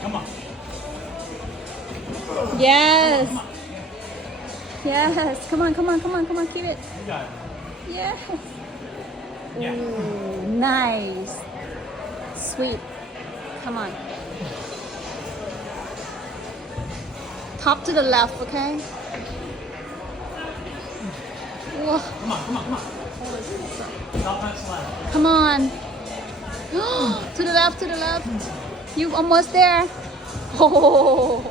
Come on. Yes. Yes. Come on, keep it. You got it. Yes. Yeah. Ooh, nice. Sweet. Come on. Top to the left, okay? Whoa. Come on. Stop that slide. Come on. To the left. You almost there. Oh.